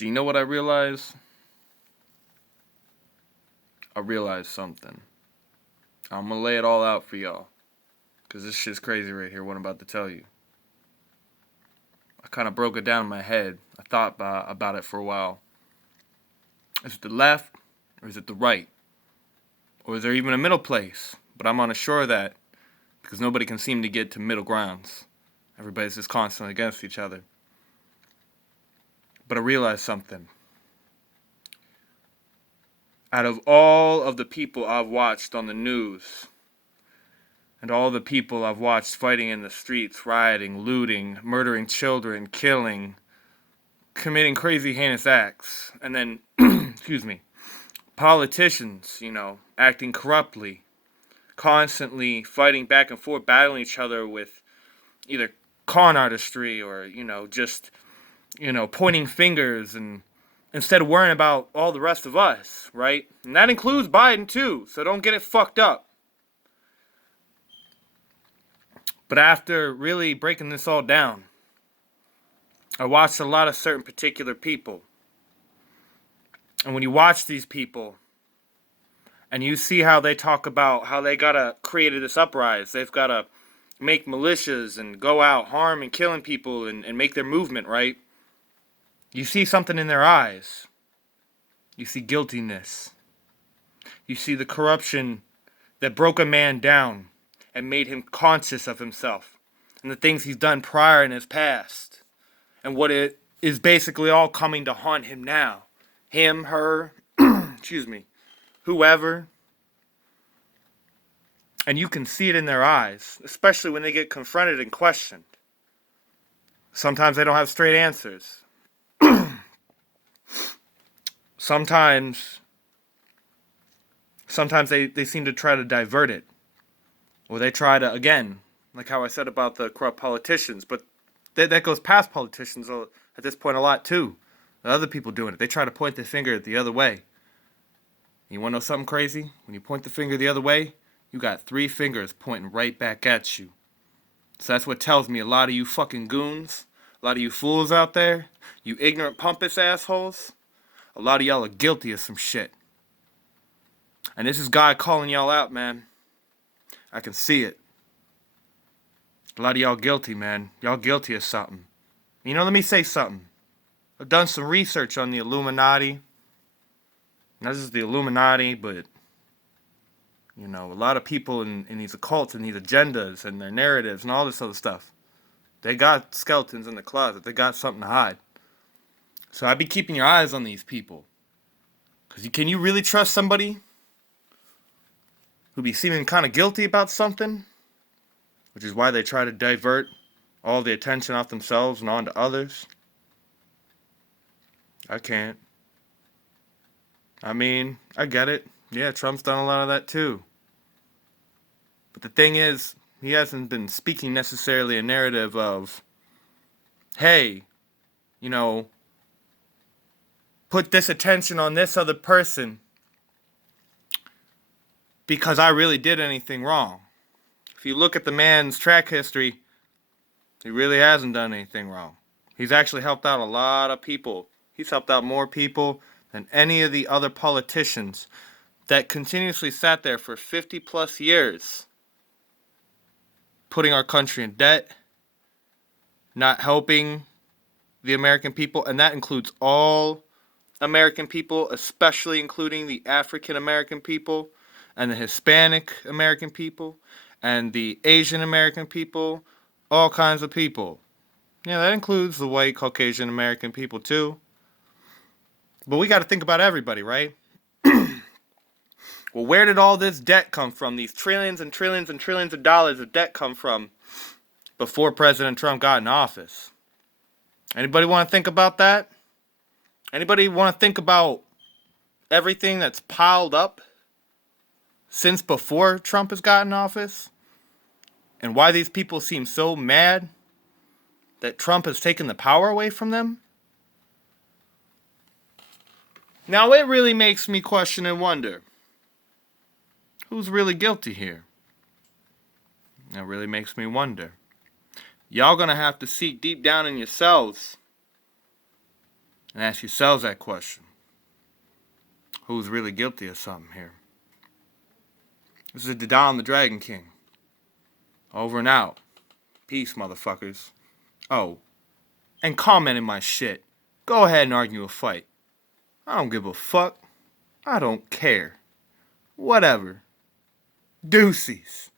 So you know what I realized? I realized something. I'm gonna lay it all out for y'all. Because this shit's crazy right here, what I'm about to tell you. I kind of broke it down in my head. I thought about it for a while. Is it the left or is it the right? Or is there even a middle place? But I'm unsure of that because nobody can seem to get to middle grounds. Everybody's just constantly against each other. But I realized something. Out of all of the people I've watched on the news, and all the people I've watched fighting in the streets, rioting, looting, murdering children, killing, committing crazy heinous acts, and then, excuse me, politicians, acting corruptly, constantly fighting back and forth, battling each other with either con artistry or, just, pointing fingers and instead of worrying about all the rest of us, right? And that includes Biden too, so don't get it fucked up. But after really breaking this all down, I watched a lot of certain particular people. And when you watch these people, and you see how they talk about how they gotta create this uprise, they've gotta make militias and go out, harm and killing people and make their movement, right? You see something in their eyes. You see guiltiness. You see the corruption that broke a man down and made him conscious of himself and the things he's done prior in his past and what it is basically all coming to haunt him now. Him, her, excuse me, whoever. And you can see it in their eyes, especially when they get confronted and questioned. Sometimes they don't have straight answers. Sometimes they seem to try to divert it. Or they try to, again, like how I said about the corrupt politicians, but that goes past politicians at this point a lot too. The other people doing it, they try to point the finger the other way. You want to know something crazy? When you point the finger the other way, you got 3 fingers pointing right back at you. So that's what tells me a lot of you fucking goons, a lot of you fools out there, you ignorant pompous assholes, a lot of y'all are guilty of some shit. And this is God calling y'all out, man. I can see it. A lot of y'all guilty, man. Y'all guilty of something. Let me say something. I've done some research on the Illuminati. Not just the Illuminati, but, a lot of people in these occults and these agendas and their narratives and all this other stuff. They got skeletons in the closet. They got something to hide. So I'd be keeping your eyes on these people. Because can you really trust somebody who be seeming kind of guilty about something? Which is why they try to divert all the attention off themselves and onto others. I can't. I get it. Yeah, Trump's done a lot of that too. But the thing is, he hasn't been speaking necessarily a narrative of, hey, put this attention on this other person because I really did anything wrong. If you look at the man's track history, he really hasn't done anything wrong. He's actually helped out a lot of people. He's helped out more people than any of the other politicians that continuously sat there for 50 plus years, putting our country in debt, not helping the American people, and that includes all American people, especially including the African American people and the Hispanic American people and the Asian American people, all kinds of people. Yeah, that includes the white Caucasian American people too. But we got to think about everybody, right? Well, where did all this debt come from? These trillions and trillions and trillions of dollars of debt come from before President Trump got in office? Anybody want to think about that? Anybody want to think about everything that's piled up since before Trump has gotten in office? And why these people seem so mad that Trump has taken the power away from them? Now it really makes me question and wonder, who's really guilty here? That really makes me wonder. Y'all gonna have to seek deep down in yourselves and ask yourselves that question. Who's really guilty of something here? This is D.D.K the Dragon King. Over and out. Peace, motherfuckers. Oh, and commenting my shit. Go ahead and argue a fight. I don't give a fuck. I don't care. Whatever. Deuces.